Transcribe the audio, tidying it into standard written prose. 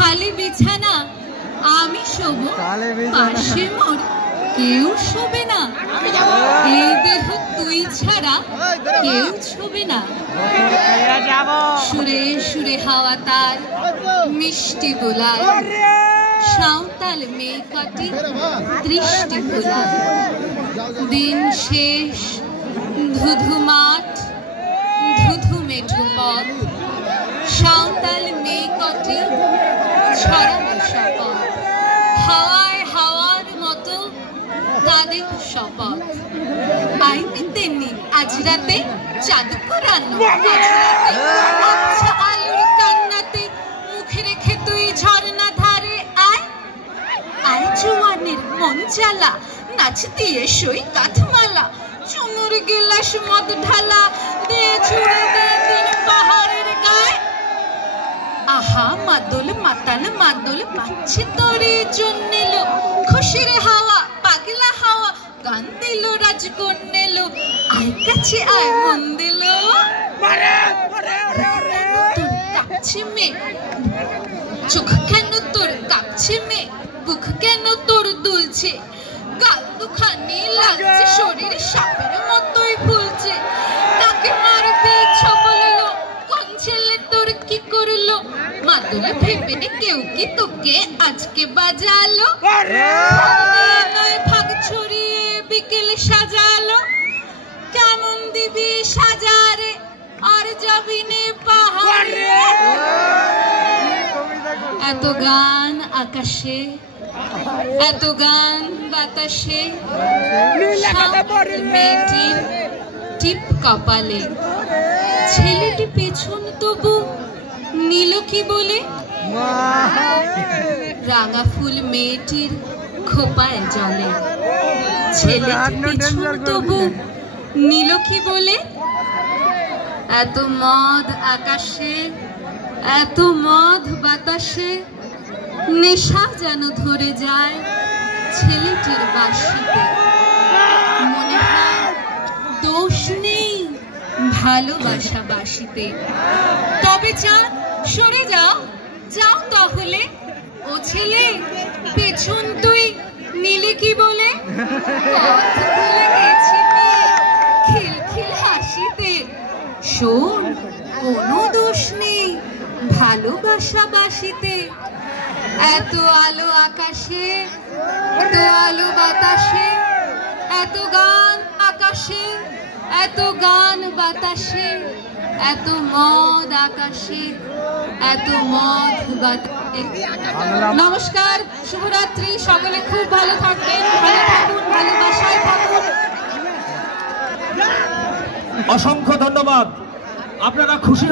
খালি বিছানা আমি শোবো, পাশে মোর কেউ শোবে না। এই দেহ তুই ছাড়া কেউ শোবে না। সুরে সুরে হাওয়া তার মিষ্টি বোলায়, সাঁওতাল মেয়ে কটি দৃষ্টি ভোলায়। দিন শেষ ধুধু মাঠ, ধুধু মেঠো পথ, সাঁওতাল মেয়ে কটি ছড়ানো শপথ। হাওয়ায় হাওয়ার মতো তাদের শপথ। আইনি তেমনি আজ রাতে জাদু করানো, আচ্ছা আলুর কান্নাতে মুখে রেখে তুই ঝর্ণা ধারে আয়। আয় জোয়ানের মন জ্বালা, নাচ দিয়ে সই কাঠমালা, চুমুর গিলাস মদ ঢালা, দিয়ে ছুড়ে দে দিন পাহাড়ের গায়ে। আহা মাদল মাতাল মাদল পাচ্ছে তোরে জন্য লো, খুশির হাওয়া পাগলা হাওয়া গান দিল রাজকন্যা লো। আয় কাছে আয় মন দিল কাছে মে, চোখ কেন তোর কাছে মে, বুক কেন তোর দুলছে, গাল দুখানি লাগছে, শরীর সাপের মতোই ফুলছে। তাকে মারতে ইচ্ছা বললো, কোন ছেলে তোর কি করলো? মাদল ভেবে কেউ কি তোকে আজকে বাজালো? নয় ভাগ ছড়িয়ে বিকেলে সাজালো, কেমন দিবি সাজারে আর যাবি নে পাহাড়ে। এত গান আকাশে, এত গান বাতাসে, মেয়েটির টিপ কপালে। ছেলেটি পেছন তবু নীল কি বলে, রাঙা ফুল মেয়েটির খোপায় জলে। ছেলেটি পেছন তবু নীল কি বলে, এত মদ আকাশে, এত মদ বাতাসে, নেশা যেন ধরে যায় ছেলেটির বাঁশিতে। মনে হয় দোষ নেই ভালোবাসা বাঁশিতে। তবে চাঁদ সরে যাও, যাও তাহলে। ও ছেলে পেছন তুই নীলে কি বলে, পথ ভুলে গেছি খিলখিল হাসিতে। শোন কোনো দোষ নেই ভালোবাসা বাঁশিতে। এত আলো আকাশে, এত আলো বাতাসে, এত গান আকাশে, এত গান বাতাসে, এত মদ আকাশে, এত মদ বাতাসে। নমস্কার, শুভরাত্রি। সকলে খুব ভালো থাকবেন, ভালো থাকুন, ভালোবাসায় থাকুন। অসংখ্য ধন্যবাদ। আপনারা খুশি